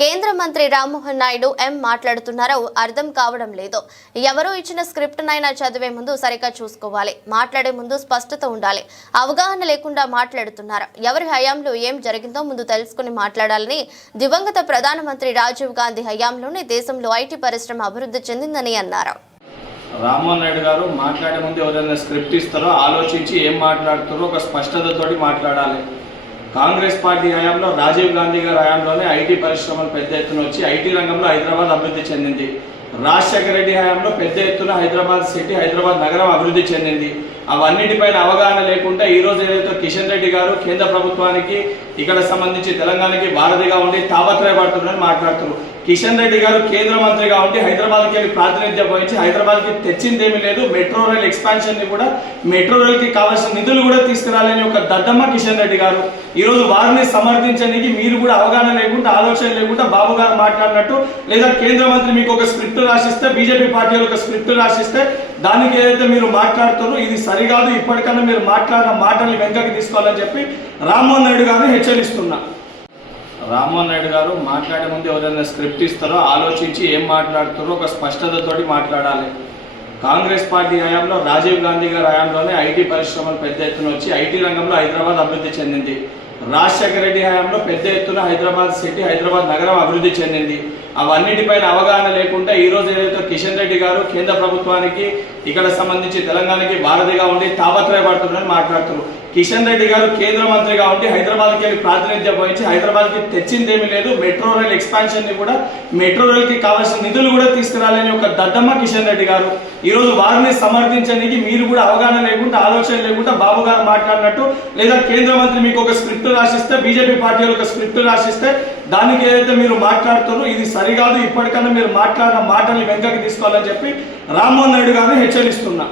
కేంద్ర మంత్రి రామ్మోహన్ నాయుడు మాట్లాడుతున్నారో అర్థం కావడం లేదు. ఎవరో ఇచ్చిన స్క్రిప్ట్ నైనా చదివే ముందు సరిగ్గా చూసుకోవాలి. మాట్లాడే ముందు స్పష్టత ఉండాలి. అవగాహన లేకుండా మాట్లాడుతున్నారు. ఎవరి హయాంలో ఏం జరిగిందో ముందు తెలుసుకుని మాట్లాడాలని దివంగత ప్రధానమంత్రి రాజీవ్ గాంధీ హయాంలోనే దేశంలో ఐటీ పరిశ్రమ అభివృద్ధి చెందిందని అన్నారు. రామ్మోహన్ నాయుడు గారు మాట్లాడే ముందు ఎవరైనా స్క్రిప్ట్ ఇస్తారో ఆలోచించి ఏం మాట్లాడుతారో ఒక స్పష్టతతోటి మాట్లాడాలి. కాంగ్రెస్ పార్టీ హయాంలో రాజీవ్ గాంధీ గారి హయాంలోనే ఐటీ పరిశ్రమలు పెద్ద ఎత్తున వచ్చి ఐటీ రంగంలో హైదరాబాద్ అభివృద్ధి చెందింది. రాజశేఖర రెడ్డి హయాంలో పెద్ద ఎత్తున హైదరాబాద్ సిటీ, హైదరాబాద్ నగరం అభివృద్ధి చెందింది. అవన్నిటిపైన అవగాహన లేకుండా ఈరోజు ఏదైతే కిషన్ రెడ్డి గారు కేంద్ర ప్రభుత్వానికి ఇక్కడ సంబంధించి తెలంగాణకి వారధిగా ఉండి తాపత్రయపడుతున్నారని మాట్లాడుతున్నారు. కిషన్ రెడ్డి గారు కేంద్ర మంత్రిగా ఉండి హైదరాబాద్కి వెళ్ళి ప్రాతినిధ్యం వహించి హైదరాబాద్కి తెచ్చిందేమీ లేదు. మెట్రో రైల్ ఎక్స్పాన్షన్ ని కూడా, మెట్రో రైల్కి కావాల్సిన నిధులు కూడా తీసుకురాలని ఒక దద్దమ్మ కిషన్ రెడ్డి గారు. ఈరోజు వారిని సమర్థించడానికి మీరు కూడా అవగాహన లేకుండా, ఆలోచన లేకుండా బాబు గారు మాట్లాడినట్టు, లేదా కేంద్ర మంత్రి మీకు ఒక స్క్రిప్ట్ రాసిస్తే, బీజేపీ పార్టీలో ఒక స్క్రిప్ట్ రాసిస్తే దానికి ఏదైతే మీరు మాట్లాడుతారో ఇది సరికాదు, ఇప్పటికన్నా మీరు మాట్లాడిన మాటల్ని వెనకకి తీసుకోవాలని చెప్పి రామ్మోహన్ నాయుడు గారిని హెచ్చరిస్తున్నా. రామ్మోహన్ నాయుడు గారు మాట్లాడే ముందు ఎవరైనా స్క్రిప్ట్ ఇస్తారో ఆలోచించి ఏం మాట్లాడుతారో ఒక స్పష్టతతోటి మాట్లాడాలి. కాంగ్రెస్ పార్టీ హయాంలో రాజీవ్ గాంధీ గారి హయాంలోనే ఐటీ పరిశ్రమలు పెద్ద ఎత్తున వచ్చి ఐటీ రంగంలో హైదరాబాద్ అభివృద్ధి చెందింది. రాజశేఖర రెడ్డి హయాంలో పెద్ద ఎత్తున హైదరాబాద్ సిటీ, హైదరాబాద్ నగరం అభివృద్ధి చెందింది. అవన్నిటిపైన అవగాహన లేకుండా ఈరోజు ఏదైతే కిషన్ రెడ్డి గారు కేంద్ర ప్రభుత్వానికి ఇక్కడ సంబంధించి తెలంగాణకి వారధిగా ఉండి తాపత్రయపడుతున్నారని మాట్లాడుతున్నారు. కిషన్ రెడ్డి గారు కేంద్ర మంత్రిగా ఉండి హైదరాబాద్కి వెళ్ళి ప్రాతినిధ్యం వహించి హైదరాబాద్కి తెచ్చిందేమీ లేదు. మెట్రో రైల్ ఎక్స్పాన్షన్ ని కూడా, మెట్రో రైల్కి కావాల్సిన నిధులు కూడా తీసుకురాలని ఒక దద్దమ్మ కిషన్ రెడ్డి గారు. ఈరోజు వారిని సమర్థించడానికి మీరు కూడా అవగాహన లేకుండా, ఆలోచన లేకుండా బాబు గారు మాట్లాడినట్టు, లేదా కేంద్ర మంత్రి మీకు ఒక స్క్రిప్ట్ రాసిస్తే, బీజేపీ పార్టీలో ఒక స్క్రిప్ట్ రాసిస్తే దానికి ఏదైతే మీరు మాట్లాడుతారో ఇది సరికాదు, ఇప్పటికన్నా మీరు మాట్లాడిన మాటల్ని వెనకకి తీసుకోవాలని చెప్పి రామ్మోహన్ నాయుడు గారిని హెచ్చరిస్తున్నా.